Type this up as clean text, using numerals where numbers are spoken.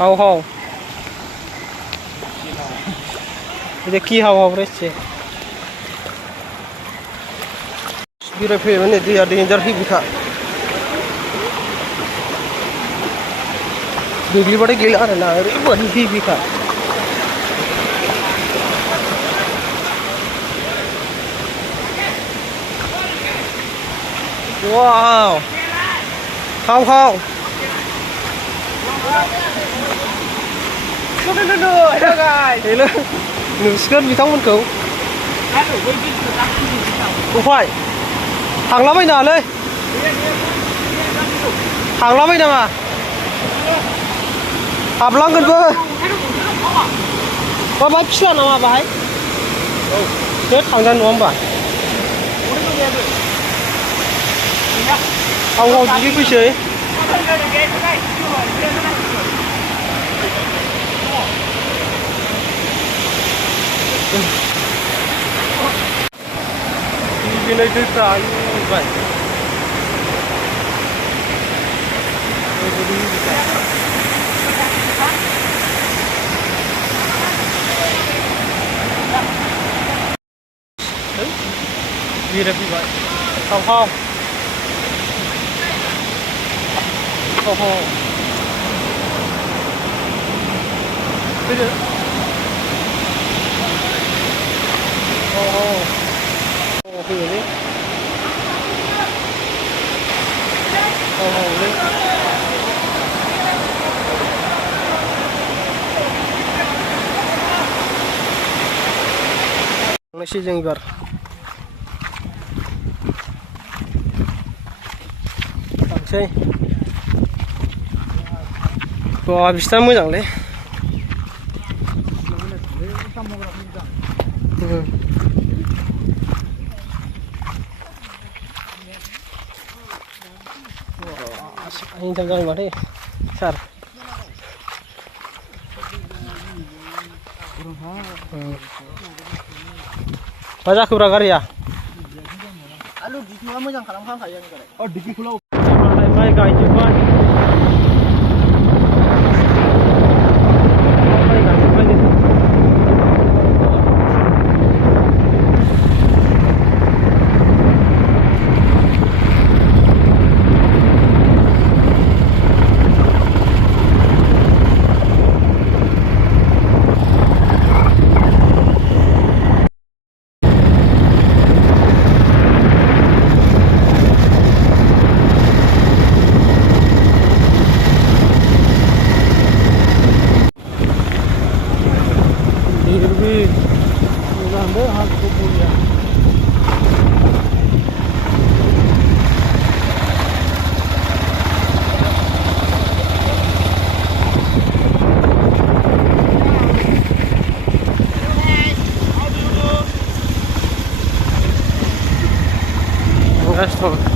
হাও হাও এটা কি হাও হাও রেছে বিরে ফে মানে দিয়া ডেঞ্জার হি বিখা बिजली बड़े गिला रहे ना अरे बड़ी ही बिखा वाव खाओ खाओ hello guys hello नुसिगोन बिथांमोनखौ उफाय थांलाबायनो हालै थांलाबाय नामा हाबलांगोनबो बाहाय फिसा नामा बाहाय बे थांजानाय नङा होमबा गाव गाव दुगैफैसै दुगैनाय दैफ्रा आयुबाय Mira fíjate, không không, không không, bây giờ, bây giờ đi, đi, nó sẽ dừng vào. Wah, bisa moजां लै ini jalan mana sar baca kubra garia alu dikinya moजां खालामखांखायो आं oh dikiखौल' माइ गायजोब्बाय Restaurant.